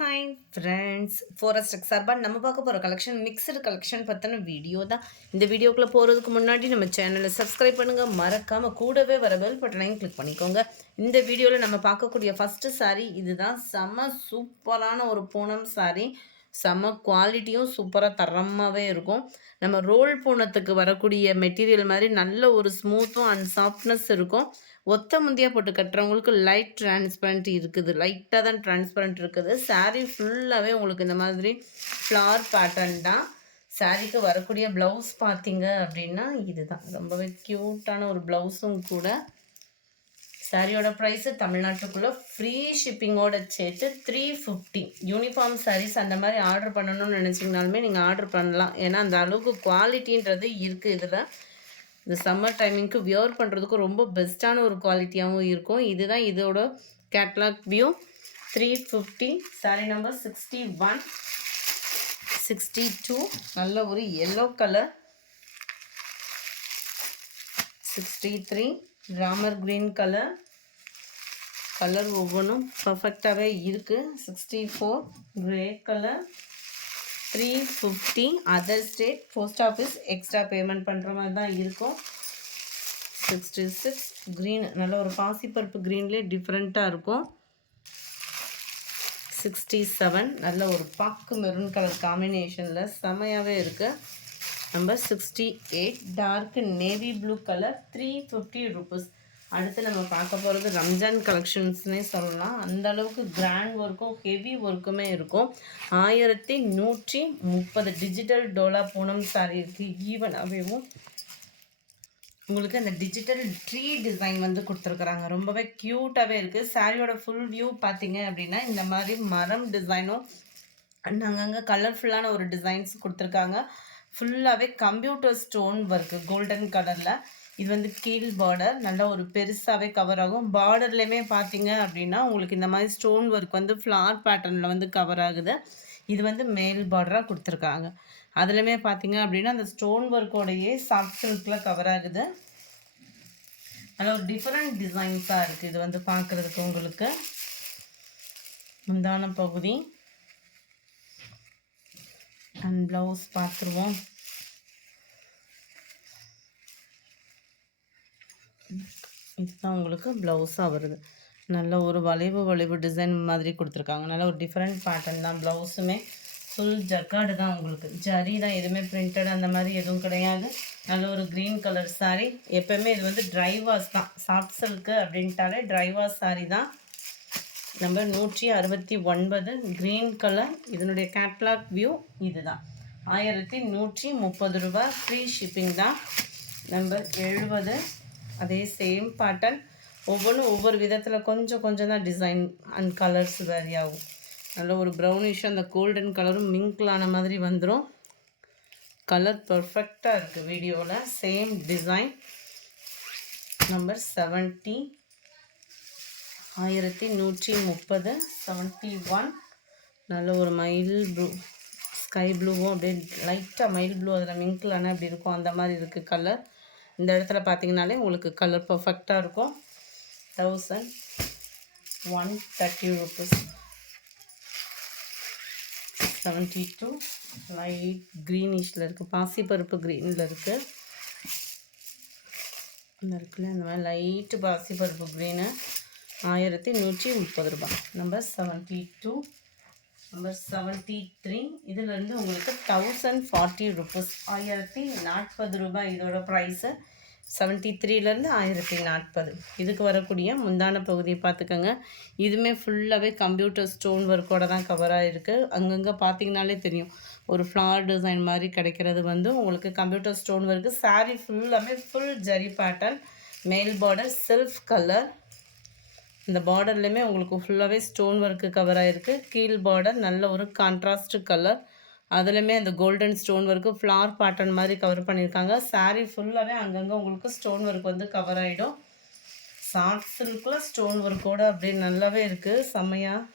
Hi friends, forest சார்பாக நம்ம பார்க்க போகிற கலெக்ஷன் மிக்சடு கலெக்ஷன் பற்றின வீடியோ தான். இந்த வீடியோக்குள்ளே போகிறதுக்கு முன்னாடி நம்ம சேனலை சப்ஸ்கிரைப் பண்ணுங்கள், மறக்காமல் கூடவே வர பெல் பட்டனையும் கிளிக் பண்ணிக்கோங்க. இந்த வீடியோவில் நம்ம பார்க்கக்கூடிய ஃபஸ்ட்டு சாரீ இதுதான். செம்ம சூப்பரான ஒரு பூனம் சாரீ, செம்ம குவாலிட்டியும் சூப்பராக தரமாகவே இருக்கும். நம்ம ரோல் பூனத்துக்கு வரக்கூடிய மெட்டீரியல் மாதிரி நல்ல ஒரு ஸ்மூத்தும் அண்ட் சாஃப்ட்னஸ் இருக்கும். ஒத்த முந்தியாக போட்டு கட்டுறவங்களுக்கு லைட் டிரான்ஸ்பரண்ட் இருக்குது, லைட்டாக தான் டிரான்ஸ்பரண்ட் இருக்குது. சாரீ ஃபுல்லாகவே உங்களுக்கு இந்த மாதிரி ஃப்ளார் பேட்டர்ன் தான். சாரீக்கு வரக்கூடிய ப்ளவுஸ் பார்த்தீங்க அப்படின்னா இதுதான், ரொம்பவே க்யூட்டான ஒரு ப்ளவுஸும் கூட. சாரியோட ப்ரைஸு தமிழ்நாட்டுக்குள்ளே ஃப்ரீ ஷிப்பிங்கோட சேர்த்து 350. யூனிஃபார்ம் சாரீஸ் அந்த மாதிரி ஆர்டர் பண்ணணும்னு நினச்சிங்கனாலுமே நீங்கள் ஆர்டர் பண்ணலாம். ஏன்னா அந்த அளவுக்கு குவாலிட்டின்றது இருக்குது இதில். இந்த சம்மர் டைமிங்க்கு வியர் பண்ணுறதுக்கு ரொம்ப பெஸ்ட்டான ஒரு குவாலிட்டியாகவும் இருக்கும். இதுதான் இதோட கேட்லாக் வியூ. 350. சாரீ நம்பர் 61, 62. நல்ல ஒரு yellow colour. 63 Ramar green colour. Colour ஒவ்வொன்றும் பர்ஃபெக்டாகவே இருக்குது. 64 grey colour. 350. Other state post office extra payment பண்ணுற மாதிரி தான் இருக்கும். 66 க்ரீன், நல்ல ஒரு பாசிப்பருப்பு க்ரீன்லேயே டிஃப்ரெண்ட்டாக இருக்கும். 67 நல்ல ஒரு பாக்கு மெரூன் கலர் காம்பினேஷனில் செமையாகவே இருக்குது. Number 68 dark navy blue colour. 350 rupees. அடுத்து நம்ம பார்க்க போகிறது ரம்ஜான் கலெக்ஷன்ஸ்னே சொல்லலாம். அந்த அளவுக்கு கிராண்ட் ஒர்க்கும் ஹெவி ஒர்க்குமே இருக்கும். 1130 டிஜிட்டல் டோலா பூனம் சாரீ இருக்குது. ஈவனாகவும் உங்களுக்கு அந்த டிஜிட்டல் ட்ரீ டிசைன் வந்து கொடுத்துருக்குறாங்க. ரொம்பவே க்யூட்டாகவே இருக்குது. சாரியோட ஃபுல் வியூ பார்த்தீங்க அப்படின்னா இந்த மாதிரி மரம் டிசைனும் அங்கங்கே கலர்ஃபுல்லான ஒரு டிசைன்ஸ் கொடுத்துருக்காங்க. ஃபுல்லாகவே கம்ப்யூட்டர் ஸ்டோன் ஒர்க்கு கோல்டன் கலரில். இது வந்து கீழ் பார்டர் நல்லா ஒரு பெருசாகவே கவர் ஆகும். பார்டர்லேயுமே பார்த்தீங்க அப்படின்னா உங்களுக்கு இந்த மாதிரி ஸ்டோன் ஒர்க் வந்து ஃப்ளார் பேட்டர்னில் வந்து கவர் ஆகுது. இது வந்து மேல் பார்டராக கொடுத்துருக்காங்க. அதுலேயுமே பார்த்தீங்க அப்படின்னா அந்த ஸ்டோன் ஒர்க்கோடையே சாஃப்ட் சில்கில் கவர் ஆகுது. நல்லா ஒரு டிஃப்ரெண்ட் டிசைன்ஸாக இருக்குது. இது வந்து பார்க்குறதுக்கு உங்களுக்கு முந்தான பகுதி அண்ட் ப்ளவுஸ் பார்த்துருவோம். இதுதான் உங்களுக்கு ப்ளவுஸாக வருது. நல்ல ஒரு வளைவு டிசைன் மாதிரி கொடுத்துருக்காங்க. நல்ல ஒரு டிஃப்ரெண்ட் பேட்டர்ன் தான். ப்ளவுஸுமே ஃபுல் ஜக்கார்டு தான், உங்களுக்கு ஜரி தான், எதுவுமே பிரிண்டட் அந்த மாதிரி எதுவும் கிடையாது. நல்ல ஒரு க்ரீன் கலர் சாரீ. எப்போவுமே இது வந்து ட்ரை வாஷ் தான். சாஃப்ட் சில்க்கு அப்படின்ட்டாலே ட்ரை வாஷ் சாரீ தான். Number 169 green colour. இதனுடைய கேட்லாக் வியூ இதுதான். 1130 ரூபா. ஃப்ரீ ஷிப்பிங் தான். நம்பர் 70 அதே சேம் பேட்டர்ன். ஒவ்வொன்றும் ஒவ்வொரு விதத்தில் கொஞ்சம் தான் டிசைன் அண்ட் கலர்ஸ் வேரி ஆகும். நல்ல ஒரு ப்ரௌனிஷ் அந்த கோல்டன் கலரும் மிங்கிளான மாதிரி வந்துடும். கலர் பர்ஃபெக்டாக இருக்குது வீடியோவில். Same design. நம்பர் 70 1130. 71 நல்ல ஒரு மயில் ப்ளூ, ஸ்கை ப்ளூவும் அப்படியே லைட்டாக மயில் ப்ளூ அதில் மிங்கிளான அப்படி இருக்கும், அந்த மாதிரி இருக்குது கலர். இந்த இடத்துல பார்த்தீங்கனாலே உங்களுக்கு கலர் பர்ஃபெக்டாக இருக்கும். 1130 rupees. 72 லைட் க்ரீனிஷில் இருக்குது, பாசிப்பருப்பு க்ரீனில் இருக்குது. இந்த இருக்குல்ல இந்த மாதிரி லைட்டு பாசிப்பருப்பு க்ரீனு. 1130 ரூபா. நம்பர் 72. நம்பர் 73 இதிலேருந்து உங்களுக்கு 1040 rupees. 1040 ரூபாய் இதோட ப்ரைஸு. 73லேருந்து 1040. இதுக்கு வரக்கூடிய முந்தான பகுதியை பார்த்துக்கோங்க. இதுவுமே ஃபுல்லாகவே கம்ப்யூட்டர் ஸ்டோன் ஒர்க்கோட தான் கவராக இருக்குது. அங்கங்கே பார்த்தீங்கனாலே தெரியும் ஒரு ஃப்ளார் டிசைன் மாதிரி கிடைக்கிறது வந்து உங்களுக்கு கம்ப்யூட்டர் ஸ்டோன் ஒர்க்கு. சாரீ ஃபுல்லாமே ஃபுல் ஜரி பேட்டர்ன். மேல் பார்டர் செல்ஃப் கலர். இந்த பார்டர்லையுமே உங்களுக்கு ஃபுல்லாகவே ஸ்டோன் ஒர்க்கு கவராக இருக்குது. கீழ் பார்டர் நல்ல ஒரு கான்ட்ராஸ்ட் கலர். அதுலேயுமே அந்த golden stone work flower pattern மாதிரி கவர் பண்ணியிருக்காங்க. சாரீ ஃபுல்லாகவே அங்கங்கே உங்களுக்கு ஸ்டோன் ஒர்க் வந்து கவர் ஆகிடும். சாஃப்ட் சில்கில் ஸ்டோன் ஒர்க்கோடு அப்படியே நல்லாவே இருக்குது, செம்மையாக.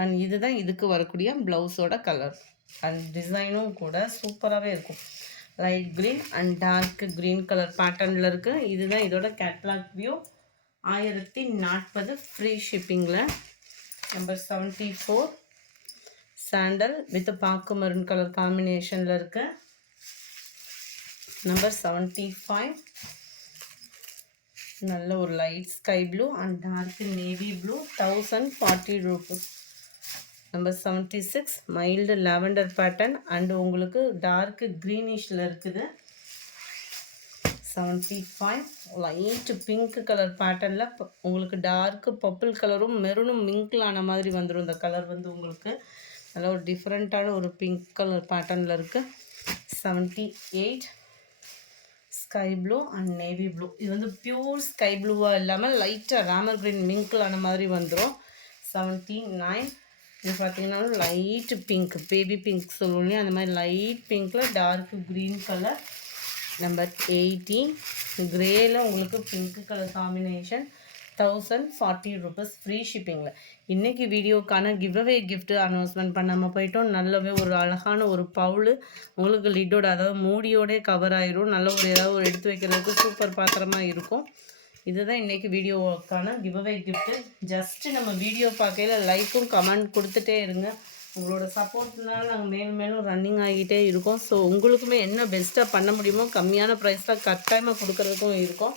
அண்ட் இதுதான் இதுக்கு வரக்கூடிய ப்ளவுஸோட கலர் அண்ட் டிசைனும் கூட சூப்பராகவே இருக்கும். Light green and dark green colour பேட்டர்னில் இருக்குது. இதுதான் இதோட கேட்லாக் வியூ. 1040 ஃப்ரீ ஷிப்பிங்கில். நம்பர் 74 சாண்டல் வித் பாக்கு மரூன் கலர் காம்பினேஷனில் இருக்கு. நம்பர் 75 நல்ல ஒரு light sky blue and dark navy blue 1040 rupees. Number 76 mild lavender pattern and உங்களுக்கு டார்க் க்ரீனிஷில் இருக்குது. 75 லைட் பிங்க் கலர் பேட்டர்னில் உங்களுக்கு டார்க் பர்பிள் கலரும் மெரூனும் மிங்கிள் ஆன மாதிரி வந்துடும். இந்த கலர் வந்து உங்களுக்கு நல்ல ஒரு டிஃப்ரெண்ட்டான ஒரு பிங்க் கலர் பேட்டர்னில் இருக்குது. 78 sky blue and navy blue. இது வந்து பியூர் ஸ்கை ப்ளூவாக இல்லாமல் லைட்டாக ராமர் க்ரீன் மிங்கிள் ஆன மாதிரி வந்துடும். 79 இது பார்த்தீங்கன்னா லைட் பிங்க் பேபி பிங்க் சொல்லுவோம், அந்த மாதிரி லைட் பிங்க்கில் டார்க் க்ரீன் கலர். நம்பர் 80 கிரேயில் உங்களுக்கு pink colour combination 1040 rupees free ஷிப்பிங்கில். இன்றைக்கி வீடியோக்கான கிவ்அவே கிஃப்ட்டு அனௌன்ஸ்மெண்ட் பண்ணாமல் போயிட்டோம். நல்லாவே ஒரு அழகான ஒரு பவுல் உங்களுக்கு லிட்டோட அதாவது மூடியோடே கவர் ஆயிரும். நல்ல ஒரு ஏதாவது ஒரு எடுத்து வைக்கிறதுக்கு சூப்பர் பாத்திரமாக இருக்கும். இதுதான் இன்றைக்கி வீடியோக்கான கிவ்அவே கிஃப்ட்டு. ஜஸ்ட்டு நம்ம வீடியோ பார்க்கையில் லைக்கும் கமெண்ட் கொடுத்துட்டே இருங்க. உங்களோட சப்போர்ட்னால நாங்கள் மேலும் மேலும் ரன்னிங் ஆகிட்டே இருக்கோம். ஸோ உங்களுக்குமே என்ன பெஸ்ட்டாக பண்ண முடியுமோ கம்மியான ப்ரைஸில் கட்டாயமாக கொடுக்குறதுக்கும் இருக்கும்.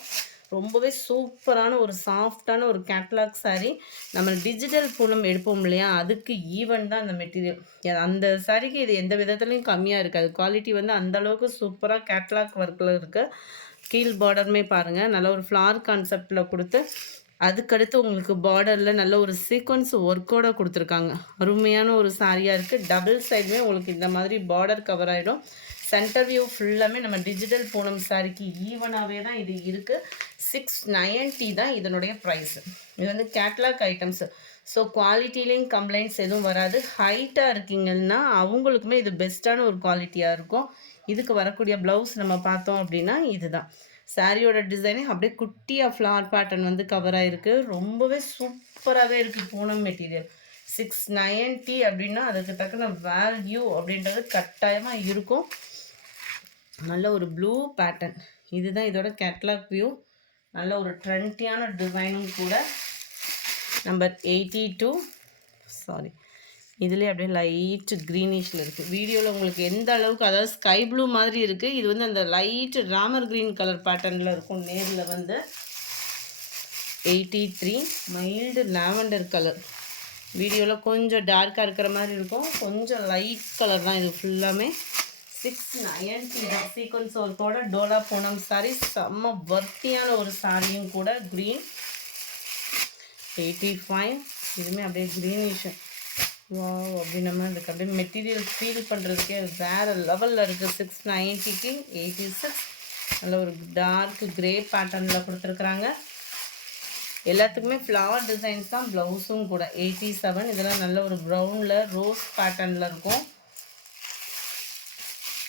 ரொம்பவே சூப்பரான ஒரு சாஃப்டான ஒரு கேட்லாக் சாரீ. நம்ம டிஜிட்டல் பூனம் எடுப்போம் இல்லையா, அதுக்கு ஈவன் தான் அந்த மெட்டீரியல். அந்த சாரீக்கு இது எந்த விதத்துலையும் கம்மியாக இருக்காது. குவாலிட்டி வந்து அந்தளவுக்கு சூப்பராக கேட்லாக் ஒர்க்கில் இருக்குது. கீழ் பார்டருமே பாருங்கள் நல்ல ஒரு ஃப்ளார் கான்செப்டில் கொடுத்து அதுக்கடுத்து உங்களுக்கு பார்டரில் நல்ல ஒரு சீக்வன்ஸ் ஒர்க்கோடு கொடுத்துருக்காங்க. அருமையான ஒரு சாரியாக இருக்குது. டபுள் சைடுமே உங்களுக்கு இந்த மாதிரி பார்டர் கவர் ஆகிடும். சென்டர் வியூ ஃபுல்லாமே நம்ம டிஜிட்டல் பூனம் சாரிக்கு ஈவனாகவே தான் இது இருக்குது. 690 தான் இதனுடைய ப்ரைஸு. இது வந்து கேட்லாக் ஐட்டம்ஸு. ஸோ குவாலிட்டிலேயும் கம்ப்ளைண்ட்ஸ் எதுவும் வராது. ஹைட்டாக இருக்கீங்கன்னா அவங்களுக்குமே இது பெஸ்ட்டான ஒரு குவாலிட்டியாக இருக்கும். இதுக்கு வரக்கூடிய ப்ளவுஸ் நம்ம பார்த்தோம் அப்படின்னா இதுதான். சாரியோட டிசைனே அப்படியே குட்டியாக ஃப்ளார் பேட்டர்ன் வந்து கவர் ஆகிருக்கு. ரொம்பவே சூப்பராகவே இருக்குது பூனம் மெட்டீரியல். 690 அப்படின்னா அதுக்கு தக்கன வேல்யூ அப்படின்றது கட்டாயமாக இருக்கும். நல்ல ஒரு ப்ளூ பேட்டர்ன். இதுதான் இதோட கேட்லாக் வியூ. நல்ல ஒரு ட்ரெண்டியான டிசைனும் கூட. நம்பர் 82 சாரி இதுலேயே அப்படியே லைட் க்ரீனிஷில் இருக்குது. வீடியோவில் உங்களுக்கு எந்த அளவுக்கு அதாவது ஸ்கை ப்ளூ மாதிரி இருக்குது. இது வந்து அந்த லைட் ராமர் க்ரீன் கலர் பேட்டர்னில் இருக்கும். நேரில் வந்து 83 மைல்டு லாவெண்டர் கலர். வீடியோவில் கொஞ்சம் டார்க்காக இருக்கிற மாதிரி இருக்கும். கொஞ்சம் லைட் கலர் தான் இது ஃபுல்லாமே. 690 தான். சீக்வன்ஸ் ஒர்க்கோட டோலா பூனம் சாரி. செம்ம வர்த்தியான ஒரு சாரியும் கூட. க்ரீன் 85 இதுவுமே அப்படியே க்ரீனிஷ். வா அப்படி நம்ம இதுக்கு அப்படியே மெட்டீரியல் ஃபீல் பண்ணுறதுக்கே வேறு லெவலில் இருக்குது. 690க்கு 86 நல்ல ஒரு டார்க் க்ரே பேட்டர்னில் கொடுத்துருக்குறாங்க. எல்லாத்துக்குமே ஃப்ளவர் டிசைன்ஸ் தான் ப்ளவுஸும் கூட. 87 இதெல்லாம் நல்ல ஒரு ப்ரௌனில் ரோஸ் பேட்டர்னில் இருக்கும்.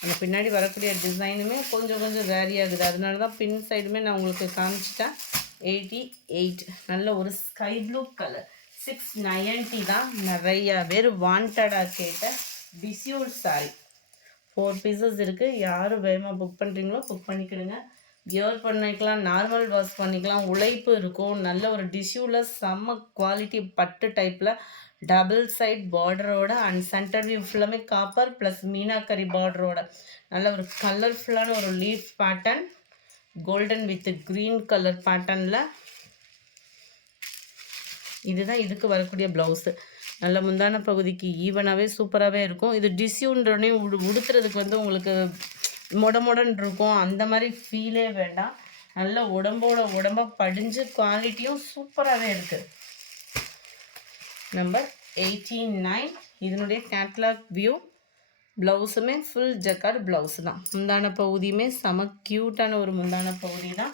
அந்த பின்னாடி வரக்கூடிய டிசைனுமே கொஞ்சம் கொஞ்சம் வேரி ஆகுது. அதனால தான் பின் சைடுமே நான் உங்களுக்கு காமிச்சிட்டேன். 88 நல்ல ஒரு ஸ்கை ப்ளூ கலர். 690 தான். நிறையா பேர் வாண்டடாக கேட்ட டிசியூல் சாரி. 4 பீசஸ் இருக்குது. யாரும் வேகமாக புக் பண்ணுறீங்களோ புக் பண்ணிக்கிடுங்க. வியர் பண்ணிக்கலாம், நார்மல் வாஷ் பண்ணிக்கலாம். உழைப்பு இருக்கும். நல்ல ஒரு டிஷ்யூவில் செம்ம குவாலிட்டி பட்டு டைப்பில் டபுள் சைட் பார்டரோட அண்ட் சென்டர் வியூ ஃபுல்லாமே காப்பர் ப்ளஸ் மீனாக்கரி பார்டரோட நல்ல ஒரு கலர்ஃபுல்லான ஒரு leaf pattern. Golden with green colour பேட்டர்னில். இதுதான் இதுக்கு வரக்கூடிய ப்ளவுஸு. நல்ல முந்தான பகுதிக்கு ஈவனாகவே சூப்பராகவே இருக்கும். இது டிஷ்யூன்றனே உடுத்துறதுக்கு வந்து உங்களுக்கு மொடமொடன் இருக்கும். அந்த மாதிரி ஃபீலே வேண்டாம். நல்ல உடம்பாக படிஞ்சு குவாலிட்டியும் சூப்பராகவே இருக்குது. நம்பர் 89 இதனுடைய கேட்லாக் வியூ. ப்ளவுஸுமே ஃபுல் ஜக்கார்ட் ப்ளவுஸு தான். முந்தான பகுதியுமே செம க்யூட்டான ஒரு முந்தான பகுதி தான்.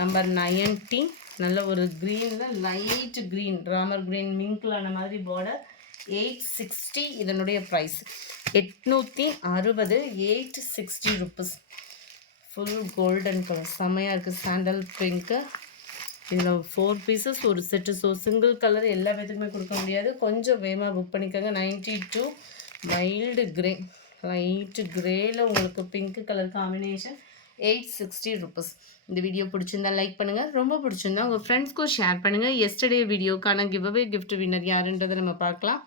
நம்பர் 90 நல்ல ஒரு க்ரீனில் லைட் க்ரீன் ராமர் க்ரீன் மிங்கிளான மாதிரி பார்டர். 860 இதனுடைய price. 860 860 rupees. Full golden colour செம்மையாக இருக்குது. Sandal pink. இதில் 4 பீசஸ் ஒரு செட்டு. ஸோ சிங்கிள் கலர் எல்லா பேத்துக்குமே கொடுக்க முடியாது. கொஞ்சம் வேகமாக புக் பண்ணிக்கோங்க. 92 மைல்டு க்ரே லைட் க்ரேயில் உங்களுக்கு பிங்க் கலர் காம்பினேஷன். 860 rupees. இந்த வீடியோ பிடிச்சிருந்தா லைக் பண்ணுங்கள், ரொம்ப பிடிச்சிருந்தா உங்கள் ஃப்ரெண்ட்ஸ்க்கும் ஷேர் பண்ணுங்கள். எஸ்டர்டே வீடியோக்கான கிவ்அவே கிஃப்ட் வின்னர் யாருன்றதை நம்ம பார்க்கலாம்.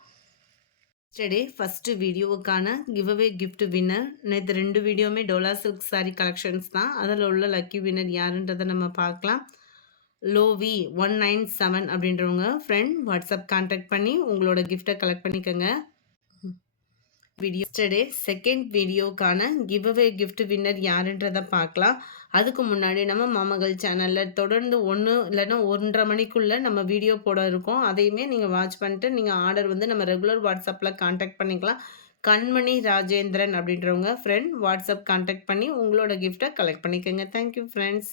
எஸ்டர்டே ஃபஸ்ட்டு வீடியோவுக்கான கிவ்அவே கிஃப்ட் வின்னர் நேற்று 2 வீடியோவுமே டோலா சில்க் சாரீ கலெக்ஷன்ஸ் தான். அதில் உள்ள லக்கி வின்னர் யாருன்றதை நம்ம பார்க்கலாம். லோவி 197 அப்படின்றவங்க ஃப்ரெண்ட் வாட்ஸ்அப் கான்டாக்ட் பண்ணி உங்களோட கிஃப்ட்டை கலெக்ட் பண்ணிக்கோங்க. வீடியோ எஸ்டர்டே செகண்ட் வீடியோக்கான கிவ்அவே கிஃப்ட் வின்னர் யாருன்றதை பார்க்கலாம். அதுக்கு முன்னாடி நம்ம மாமகள் சேனலில் தொடர்ந்து 1 இல்லைன்னா 1:30 மணிக்குள்ளே நம்ம வீடியோ போட இருக்கோம். அதையுமே நீங்கள் வாட்ச் பண்ணிட்டு நீங்கள் ஆர்டர் வந்து நம்ம ரெகுலர் வாட்ஸ்அப்பில் கான்டாக்ட் பண்ணிக்கலாம். கண்மணி ராஜேந்திரன் அப்படின்றவங்க ஃப்ரெண்ட் வாட்ஸ்அப் கான்டாக்ட் பண்ணி உங்களோட கிஃப்ட்டை கலெக்ட் பண்ணிக்கோங்க. Thank you friends.